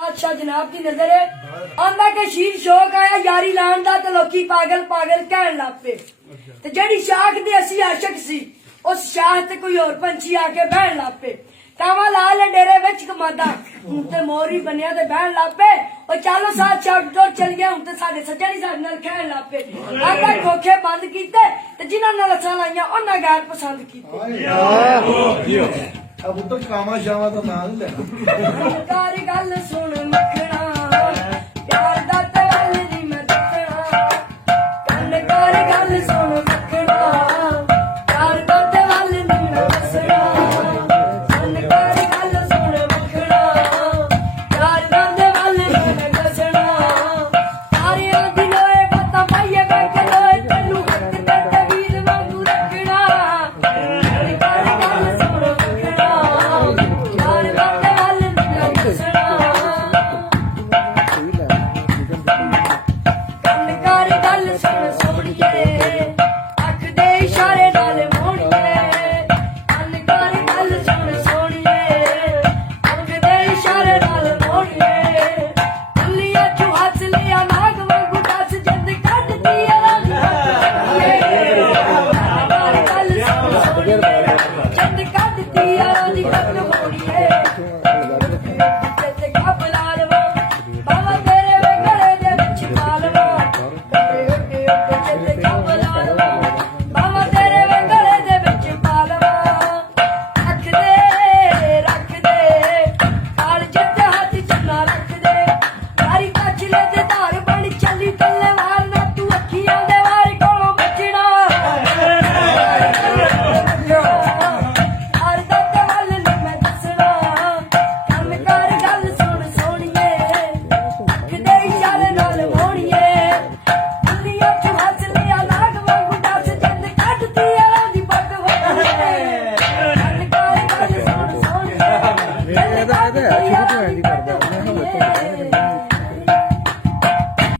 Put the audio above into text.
अच्छा जनाब की नजर है आंदा के शीर शौक आया यारी लान दा ते लोकी पागल पागल कहन लग पे ते जेड़ी शाख दे असी आशक सी उस शाख ते कोई और पंछी आके बहन लग पे कावा लाल डेरे विच कमादा हुन ते मोरी बनया ते बहन लग पे ओ चलो साथ छड़ तो चल गया हुन ते साडे सज्जणी साडे नाल कहन लग पे आंदा खोखे बंद कीते ते जिन्हां नाल असां लाईयां उन्हां गैर पसंद कीते अब तो कामा शामा तो नाल लेना कार गल सुन मखना प्यार दा तवल नी मैं दसना कन कार गल सुन मखना प्यार दा तवल नी मैं दसना कन कार गल सुन मखना प्यार दा तवल नी मैं दसना सारियां दी लोए पता पाइए बैंक लोए तैनू हक ते तवीर वांगू रखना कन कार गल सुन मखना प्यार दा तवल नी मैं दसना ਕੰਨ ਕਰ ਗੱਲ ਸੁਣ ਸੋਹਣੀਏ ਅੱਖ ਦੇ ਇਸ਼ਾਰੇ ਨਾਲ ਮੋਹਣੀਏ ਕੰਨ ਕਰ ਗੱਲ ਸੁਣ ਸੋਹਣੀਏ ਅੱਖ ਦੇ ਇਸ਼ਾਰੇ ਨਾਲ ਮੋਹਣੀਏ ਕੱਲੀਆਂ ਚੋਂ ਹੱਸ ਲਿਆ ਨਾਗ ਵਾਂਗੂ ਦੱਸ ਜਿੰਦ ਕੱਢਦੀ ਆ ਕਰ ਗੱਲ ਸੁਣ ਸੋਹਣੀਏ ਜਿੰਦ ਕੱਢਦੀ ਆ ਦੀ ਕੱਢ ਮੋੜੀਏ ਤੇ ਕਪਲਾ ਲਵਾ ਬਾਵਾ ਤੇਰੇ ਵੇ ਗਲੇ ਦੇ ਵਿੱਚ ਪਾ ਲਵਾ ਬਾਵਾ ਤੇਰੇ ਵੇ ਗਲੇ ਦੇ ਵਿੱਚ ਪਾ ਲਵਾ ਰੱਖ ਦੇ ਕਾਲ ਜਿੱਤੇ ਹੱਥ ਚੰਨਾ ਰੱਖ ਦੇ ਸਾਰੀ ਕੱਚ ਲੈ ਤੇ ਧਾਰ ਬਣ ਚੱਲੀ ਕੱਲੇ ਵਾਰ ਨਾ ਤੂੰ ਅੱਖੀਆਂ ਦੇ ਵਾਰ ਕੋਲੋਂ ਬਚਣਾ ਹਰ ਦਾ ਤਵਲ ਨੀ ਮੈਂ ਦੱਸਣਾ ਕੰਮ ਕਰ ਗੱਲ ਸੁਣ ਸੋਹਣੀਏ ਅੱਖ ਦੇ ਇਸ਼ਾਰੇ ਨਾਲ ਮੋਹਣੀਏ ਦੁਨੀਆ ਚ ਹੱਸ ਲਿਆ ਲਾਗ ਵਾਂਗੂ ਦੱਸ ਜਿੰਦ ਕੱਢਦੀ ਆ ਦੀ ਬੱਟ ਹੋਈਏ ਕੰਮ ਕਰ ਗੱਲ ਸੁਣ ਸੋਹਣੀਏ ਇਹਦਾ ਅੱਛੀ ਕੁੱਟੀ ਕਰਦਾ ਉਹਨੇ ਬੱਚੇ